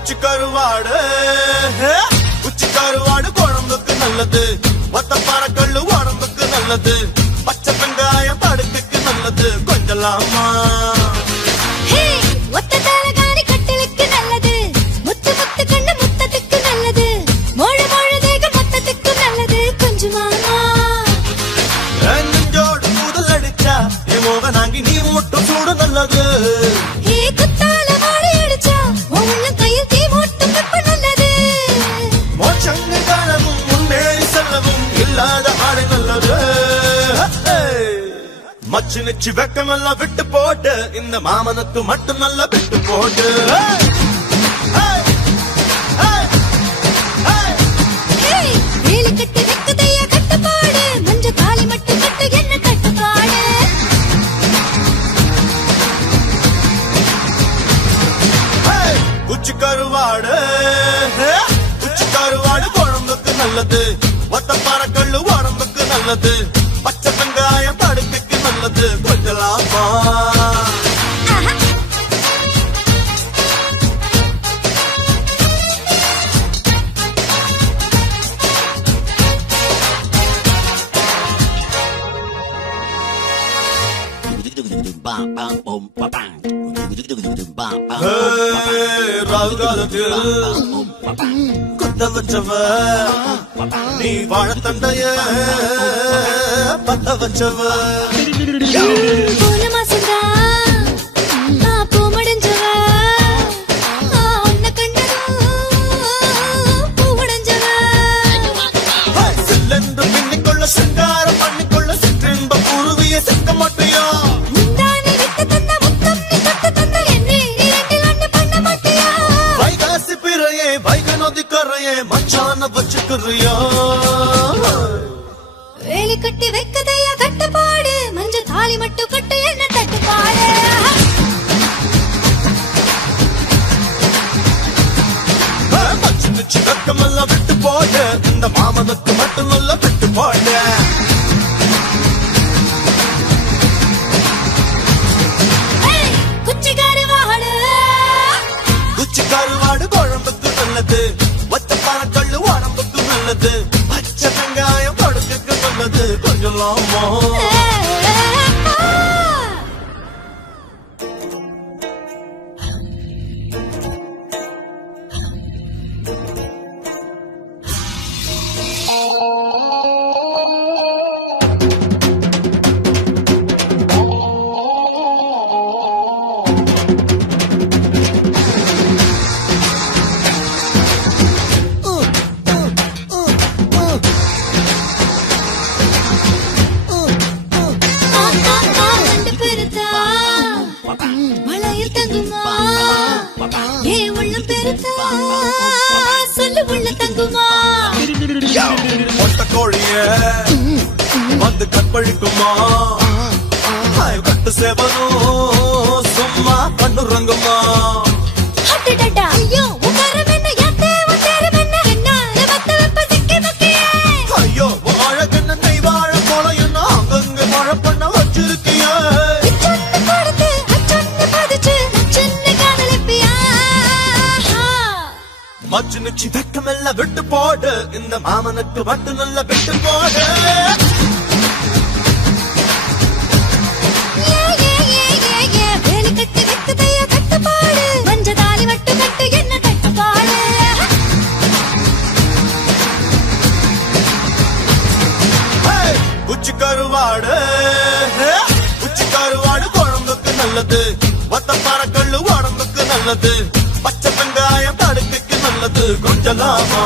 குச்சி கருவாடு குழம்புக்கு நல்லது, ஒத்தப்பார கல்லு உடம்புக்கு நல்லது, பச்சை வெங்காயம் படுக்கைக்கு நல்லது. கொஞ்சலாமா நெஞ்சோடு கூதல் அடிச்சா மோகனாங்கி நீ மட்டும் சூடு நல்லது. மச்சு நிச்சு வெக்கமெல்லாம் விட்டு போட்டு இந்த மாமனுக்கு மட்டும் நல்லா விட்டு போட்டு. வேலி கட்டி வெக்குதையா கட்டுப்பாடு, மஞ்ச தாலி மட்டும் கட்டு என்ன கட்டுப்பாடு. குச்சி கருவாடு குழம்புக்கு நல்லது, ஒத்தப்பார கல்லு உடம்புக்கு நல்லது, பச்சை வெங்காயம் படுக்கைக்கு நல்லது. கொஞ்சலாமா குத்த வச்சவ நீ வாழத்தண்டைய பத்த வச்சவ. போன மாசம்தான் நான் பூ முடிஞ்சவ, உன்னை கண்டதும் பூ முடிஞ்சவ. சில்லென்று பின்னிக்கொள்ள சிங்காரம் பண்ணிக்கொள்ள சிற்றின்ப குருவிய சிக்க மாட்டியா. முந்தானை விட்டு தந்த முத்தம் நீ தொட்டு தந்த என்னை இரண்டில் ஒன்று பண்ண மாட்டியா. வைகாசி பிறையே வைக நதி கரையே மச்சான வச்சுக்கிறியா. வேலி கட்டி வைக்கதையா கட்டுப்பாடு, மஞ்ச தாலி மட்டும் கட்டு என்ன தட்டுப்பாடு. மச்சு நிச்சு வெக்கமெல்லாம் விட்டு போடு இந்த மாமனுக்கு மட்டும் நல்லா விட்டு போடு. குச்சி கருவாடு குழம்புக்கு நல்லது, ஒத்தப்பார கல்லு உடம்புக்கு நல்லது, பச்சை வெங்காயம் படுக்கைக்கு நல்லது. கொஞ்சலாமா மலையில் தங்குமா ஏ உள்ளம் பெருத்தா, சொல்லு உள்ள தங்குமா. ஒட்ட கோழிய வந்து கற்பழிக்குமா, கட்டு சேவனும் சும்மா பண்ணுறங்குமா. ஐயோ உமரம் என்ன யாத்தே உத்தரம் என்ன என்னால வத்த வெப்ப சிக்கி மக்கியே. ஐயோ வாழகண்ண நெய் வாழ போல என்ன அங்கங்க மழை பண்ண வச்சிருக்கியா. மச்சு நிச்சு வெக்கமெல்லாம் விட்டு போடு இந்த மாமனுக்கு மட்டும் நல்லா விட்டு போடு. வேலி கட்டி வெக்குதையா கட்டுப்பாடு, மஞ்ச தாலி மட்டும் கட்டு என்ன கட்டுப்பாடு. குச்சி கருவாடு குழம்புக்கு நல்லது, ஒத்தப்பார கல்லு உடம்புக்கு நல்லது, பச்சை வெங்காயம் படுக்கைக்கு நல்லது. கொஞ்சலாமா